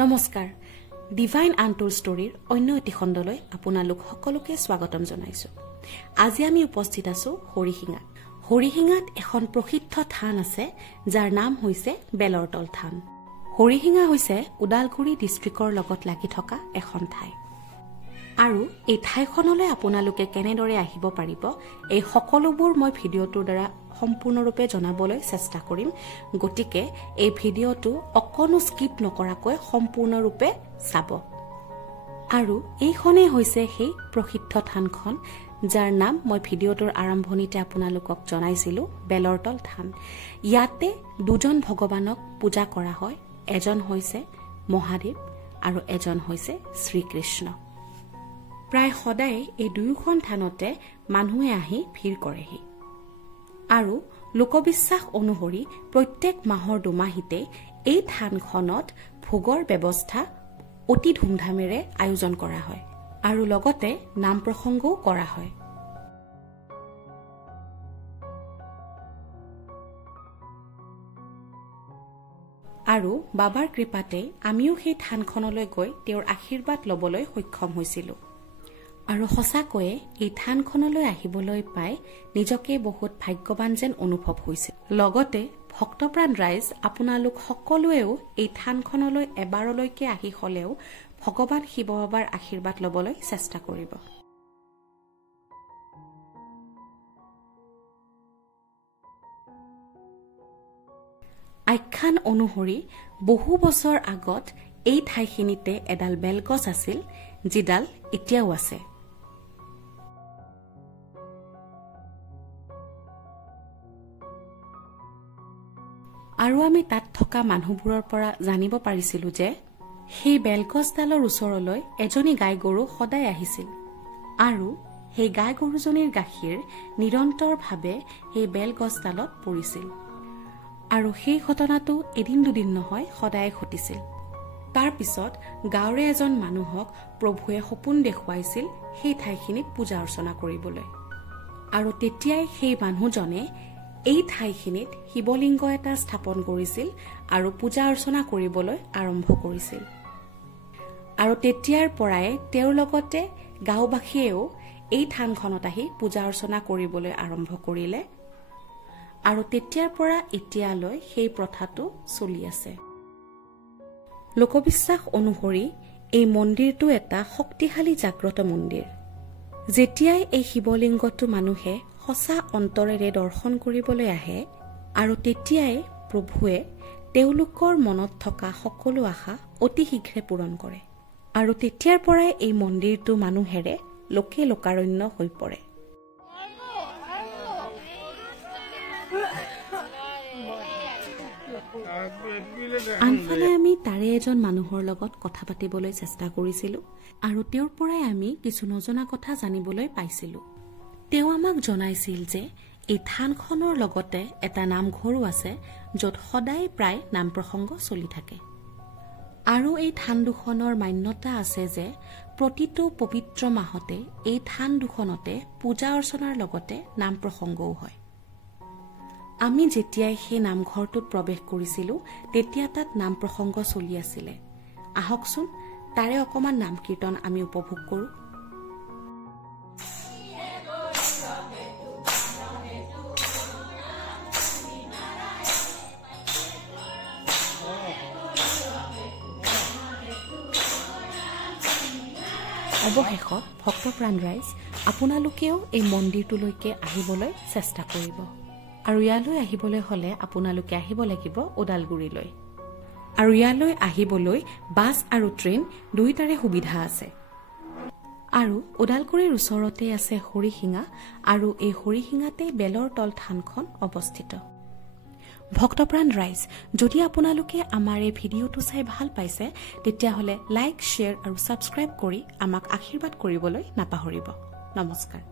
নমস্কাৰ divine untold ষ্টৰীৰ অন্য এটি খণ্ডলৈ আপোনালোক সকলোকে স্বাগতম জনাইছো। আজি আমি উপস্থিত আছো হৰিশিঙাত। হৰিশিঙাত এখন প্ৰসিদ্ধ থান আছে যাৰ নাম হৈছে বেলৰতল থান। হৰিশিঙা হৈছে ওদালগুৰি ডিষ্ট্ৰিক্টৰ লগত লাগি থকা এখন ঠাই। আৰু এই ঠাইখনলৈ আপোনালোকে কেনেদৰে আহিব পাৰিব এই সকলোবোৰ মই ভিডিঅ'টোৰ দ্বাৰা সম্পূৰ্ণৰূপে জনাবলৈ চেষ্টা কৰিম। গতিকে এই ভিডিঅ'টো অকণো স্কিপ নকৰাকৈ সম্পূৰ্ণৰূপে চাব। আৰু এইখনেই হৈছে সেই প্ৰসিদ্ধ থানখন যাৰ নাম মই ভিডিঅ'টোৰ আৰম্ভণিতে আপোনালোকক জনাইছিলো, বেলৰতল থান। ইয়াতে দুজন ভগৱানক পূজা কৰা হয়, এজন হৈছে মহাদেৱ আৰু এজন হৈছে শ্ৰীকৃষ্ণ। প্ৰায় সদায় এই দুয়োখন থানতে মানুহে আহি ভিৰ কৰেহি। আৰু লোকবিশ্বাস অনুসৰি প্ৰত্যেক মাহৰ দুমাহিতে এই থানখনত ভোগৰ ব্যৱস্থা অতি ধুমধামেৰে আয়োজন কৰা হয় আৰু লগতে নাম প্ৰসংগও কৰা হয়। আৰু বাবাৰ কৃপাতে আমিও সেই থানখনলৈ গৈ তেওঁৰ আশীৰ্বাদ ল'বলৈ সক্ষম হৈছিলো। আৰু সঁচাকৈয়ে এই থানখনলৈ আহিবলৈ পাই নিজকে বহুত ভাগ্যৱান যেন অনুভৱ হৈছে। লগতে ভক্তপ্ৰাণ ৰাইজ আপোনালোক সকলোৱেও এই থানখনলৈ এবাৰলৈকে আহি হলেও ভগৱান শিৱ বাবাৰ আশীৰ্বাদ ল'বলৈ চেষ্টা কৰিব। আখ্যান অনুসৰি বহু বছৰ আগত এই ঠাইখিনিতে এডাল বেলগছ আছিল, যিডাল এতিয়াও আছে। আৰু আমি তাত থকা মানুহবোৰৰ পৰা জানিব পাৰিছিলো যে সেই বেলগছডালৰ ওচৰলৈ এজনী গাই গৰু সদায় আহিছিল আৰু সেই গাই গৰুজনীৰ গাখীৰ নিৰন্তৰভাৱে সেই বেলগছডালত পৰিছিল। আৰু সেই ঘটনাটো এদিন দুদিন নহয়, সদায় ঘটিছিল। তাৰ পিছত গাঁৱৰে এজন মানুহক প্ৰভুৱে সপোন দেখুৱাইছিল সেই ঠাইখিনিত পূজা অৰ্চনা কৰিবলৈ। আৰু তেতিয়াই সেই মানুহজনে এই ঠাইখিনিত শিৱলিংগ এটা স্থাপন কৰিছিল আৰু পূজা অৰ্চনা কৰিবলৈ আৰম্ভ কৰিছিল। আৰু তেতিয়াৰ পৰাই তেওঁৰ লগতে গাঁওবাসীয়েও এই থানখনত আহি পূজা অৰ্চনা কৰিবলৈ আৰম্ভ কৰিলে। আৰু তেতিয়াৰ পৰা এতিয়ালৈ সেই প্ৰথাটো চলি আছে। লোকবিশ্বাস অনুসৰি এই মন্দিৰটো এটা শক্তিশালী জাগ্ৰত মন্দিৰ। যেতিয়াই এই শিৱলিংগটো মানুহে সঁচা অন্তৰেৰে দৰ্শন কৰিবলৈ আহে আৰু তেতিয়াই প্ৰভুৱে তেওঁলোকৰ মনত থকা সকলো আশা অতি শীঘ্ৰে পূৰণ কৰে। আৰু তেতিয়াৰ পৰাই এই মন্দিৰটো মানুহেৰে লোকে লোকাৰণ্য হৈ পৰে। আনফালে আমি তাৰে এজন মানুহৰ লগত কথা পাতিবলৈ চেষ্টা কৰিছিলো আৰু তেওঁৰ পৰাই আমি কিছু নজনা কথা জানিবলৈ পাইছিলো। তেওঁ আমাক জনাইছিল যে এই থানখনৰ লগতে এটা নামঘৰো আছে, য'ত সদায় প্ৰায় নাম প্ৰসংগ চলি থাকে। আৰু এই থান দুখনৰ মান্যতা আছে যে প্ৰতিটো পবিত্ৰ মাহতে এই থান দুখনতে পূজা অৰ্চনাৰ লগতে নাম প্ৰসংগও হয়। আমি যেতিয়াই সেই নামঘৰটোত প্ৰৱেশ কৰিছিলো তেতিয়া তাত নাম প্ৰসংগ চলি আছিলে। আহকচোন তাৰে অকমান নাম কীৰ্তন আমি উপভোগ কৰো। অৱশেষত ভক্তপ্ৰাণ ৰাইজ আপোনালোকেও এই মন্দিৰটোলৈকে আহিবলৈ চেষ্টা কৰিব। আৰু ইয়ালৈ আহিবলৈ হলে আপোনালোকে আহিব লাগিব ওদালগুৰিলৈ। আৰু ইয়ালৈ আহিবলৈ বাছ আৰু ট্ৰেইন দুয়োটাৰে সুবিধা আছে। আৰু ওদালগুৰিৰ ওচৰতে আছে হৰিশিঙা আৰু এই হৰিশিঙাতে বেলৰতল থানখন অৱস্থিত। ভক্তপ্ৰাণ ৰাইজ, যদি আপোনালোকে আমাৰ এই ভিডিঅ'টো চাই ভাল পাইছে তেতিয়াহ'লে লাইক, শ্বেয়াৰ আৰু ছাবস্ক্ৰাইব কৰি আমাক আশীৰ্বাদ কৰিবলৈ নাপাহৰিব। নমস্কাৰ।